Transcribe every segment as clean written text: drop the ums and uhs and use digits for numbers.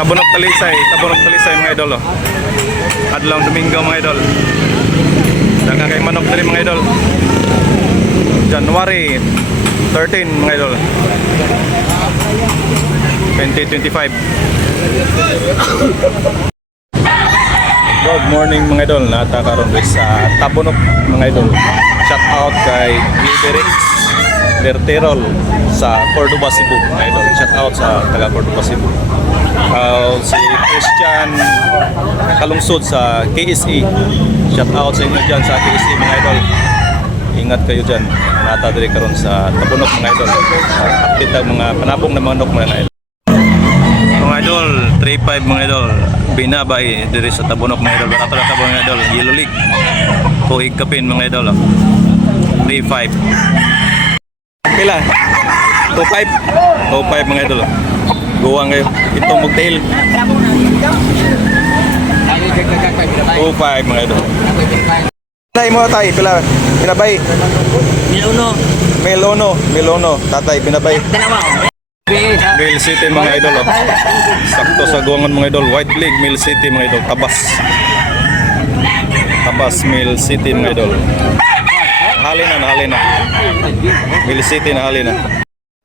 Tabunok Talisay mga idol. Oh. Adlaw Domingo mga idol. Daghang kay manok diri mga idol. January 13 mga idol. 2025. Good morning mga idol. Nata karon sa Tabunok mga idol. Shout out kay Liberix Berterol sa Cordoba, Cebu mga idol. Shout out sa taga Cordoba, Cebu. Si Christian Kalungsod sa KSE. Shout out sa inyo dyan sa KSE mga idol. Ingat kayo dyan. Nata diri karon sa Tabunok mga idol. Update ang mga panabong na manok mga idol. Mga idol, 3-5 mga idol. Binabay diri sa Tabunok mga idol. Barato na Tabunok mga idol. Yellow League. Kuig kapin mga idol. 3-5. Pila? 2-5? 2-5 mga idol. Guwang kayo. Itong mugtail. 2-5 mga idol. Tatay mo tatay, pila? Binabay? Milono. Tatay, binabay. Mill City mga idol. Oh. Sakto sa guwangan mga idol. White League, Mill City mga idol. Tabas Mill City mga idol. Halina. Mill City na halina.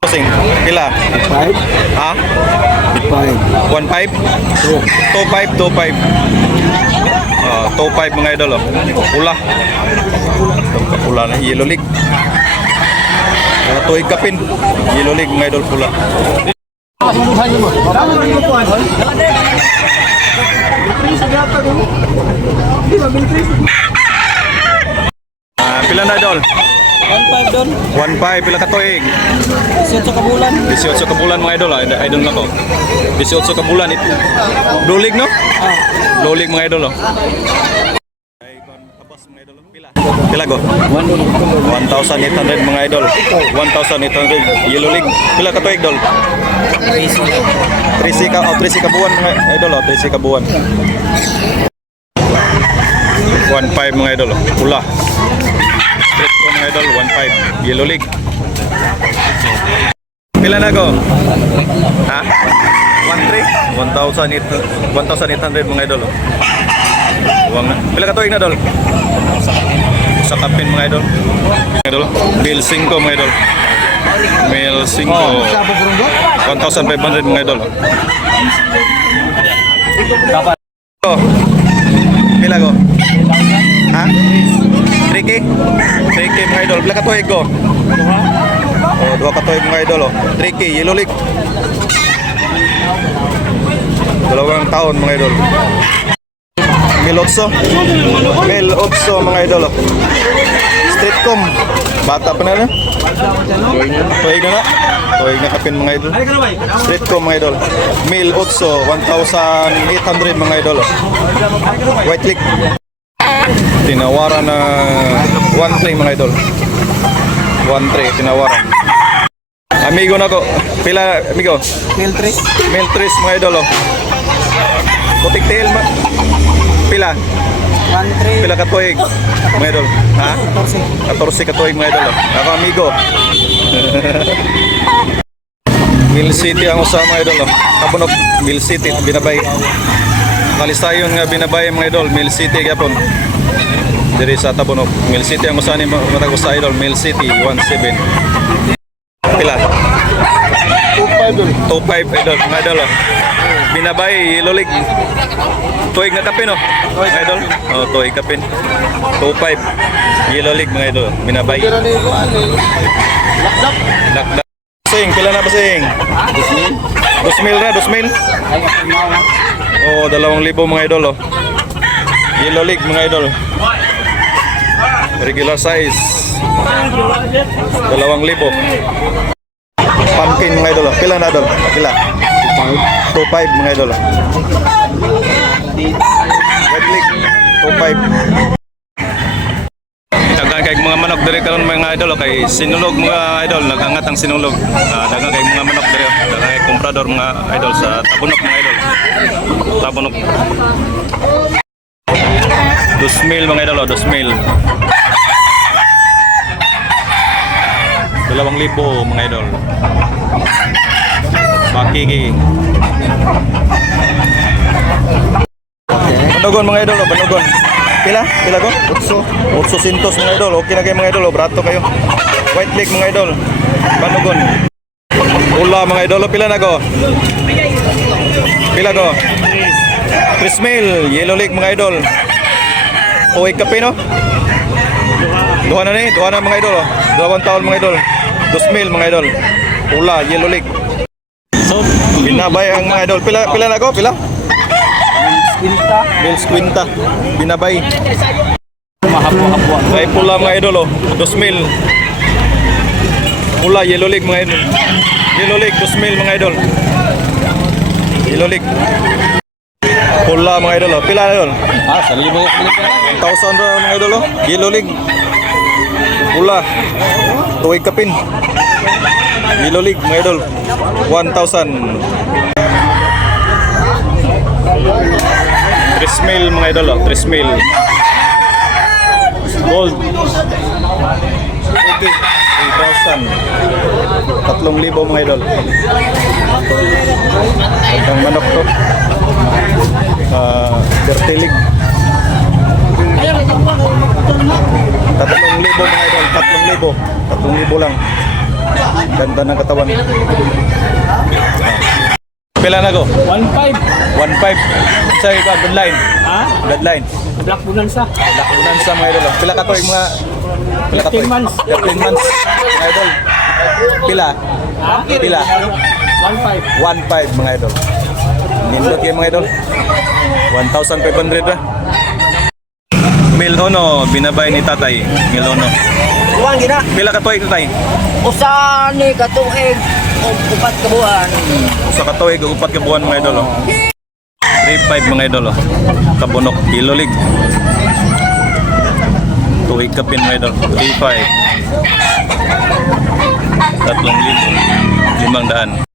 Posing, pila? 5. Ha? 5. 1-5? 2-5. 2-5 mga idol. Oh. Pula. Pula na Yellow League. Tuig kapin. Yellow League mga idol pula. Pila na idol? 1.5 doon. 1.5 pila ka tuig? 18 ka bulan. 18 ka bulan mga idol. Idol na ko. 18 ka bulan ito. Blue League no? Blue League mga idol. Pila go? 1,800 mga idol. 1,800 Yellow League. Pila ka tuig dol? 13 ka buwan mga idol. 13 ka buwan. 1.5 mga idol. Pula. Street ko mga idol. 1.5 Yellow League. Pila na go? Ha? 1,800 mga idol. Buwang na. Pila ka tuig na dol? Sa kapin mga idol. Bill 5 mga idol. Bill 5. 1,500 mga idol. Pila go? Ha? 3K? 3K mga idol. Pila ka tuig go? 2 ka tuig mga idol. 3K Yellow League. 2 taon mga idol. Mil 8 mga idol. Streetcom. Bata pa na. Tuig na kapin mga idol. Streetcom mga idol. Mil 8, 1,800 mga idol. White League. Tinawaran na 1.3 mga idol. 1.3 tinawaran. Amigo na ko. Pila amigo? Mil 3 mga idol. Putik tail pila? 1.3. Pila ka tuig mga idol? Ha? 14 ka tuig mga idol. Ako amigo. Mill City ang usa mga idol. Tabunok Mill City binabay. Kalisayon nga binabay mga idol. Mill City gyapon. Diri sa Tabunok. Mill City ang usa ni matag usa idol. Mill City 17. Pila? 2.5 idol mga idol. Binabay Yellow League. Tuig na kapin mga idol. Tuig kapin. 2.5 Yellow League mga idol. Binabay. Lakdak. Basing, pila na basing? 2,000 na, 2,000. 2,000 mga idol. Yellow League mga idol. Regular size. 2,000. Pumpkin mga idol. Pila na idol? Pila? 2.5 mga idol. White League 2.5. Daghang kay mga manok diri karon mga idol kay sinulog mga idol, nagangat ang sinulog. Daghang kay mga manok diri, daghang kay komprador mga idol sa Tabunok mga idol. Tabunok. 2,000 mga idol, 2,000. 2,000 mga idol. Bakigi. Banugon mga idol, oh, banugon. Pila? Pila ko? 800 mga idol. Okay na kayo mga idol, oh, brato kayo. White lake mga idol. Banugon. Ula mga idol, oh, pila na ko? Pila ko? Prismail, Yellow Lake mga idol. Uy kape no? Duha na ni, duha na mga idol, oh. 2 taon mga idol. 2,000 mga idol. Ula, Yellow Lake. So, Binabay ang mga idol. Pila na ko? Pila? Quinta. Bills Quinta. Binabay. Mahapo-hapo. Kay pula mga idol, oh. 2,000. Pula, Yellow Lake mga idol. Yellow Lake, 2,000 mga idol. Yellow Lake. Pula mga idol, oh. Pila na idol? Ah, 1,000 yung balik na. 1,000 ra mga idol, oh. Yellow Lake. Pula. Tuwig kapin. Yellow Lake mga idol. 1,000. 3,000 mga idol, oh. 3,000. Gold. Okay. 3,000. 3,000 mga idol. Ang manok to. Bertilig. 3,000 mga idol. 3,000. 3,000 lang. Ganda ng katawan. Pila na ko? 1.5. 1,500. Sa ito, deadline. Ha? Deadline. Black Bonanza. Lakunan sa mga idol. Pila ka to yung mga... Pila ka to? 13 months. 13 months. Mga idol. Pila? Ha? Pila? 1.5. 1,500 mga idol. Nindot kayo mga idol. 1,500 ba? Milono, binabay ni tatay. Milono. Buwan gina. Pila ka to tatay? Usa ni katuig o upat ka buwan. Sa katuig, upat ka buwan mga idol. 3,500 mga idol. Kabunok, Yellow Lake. Tuig kapin mga idol. 3,500. 3,000. 500.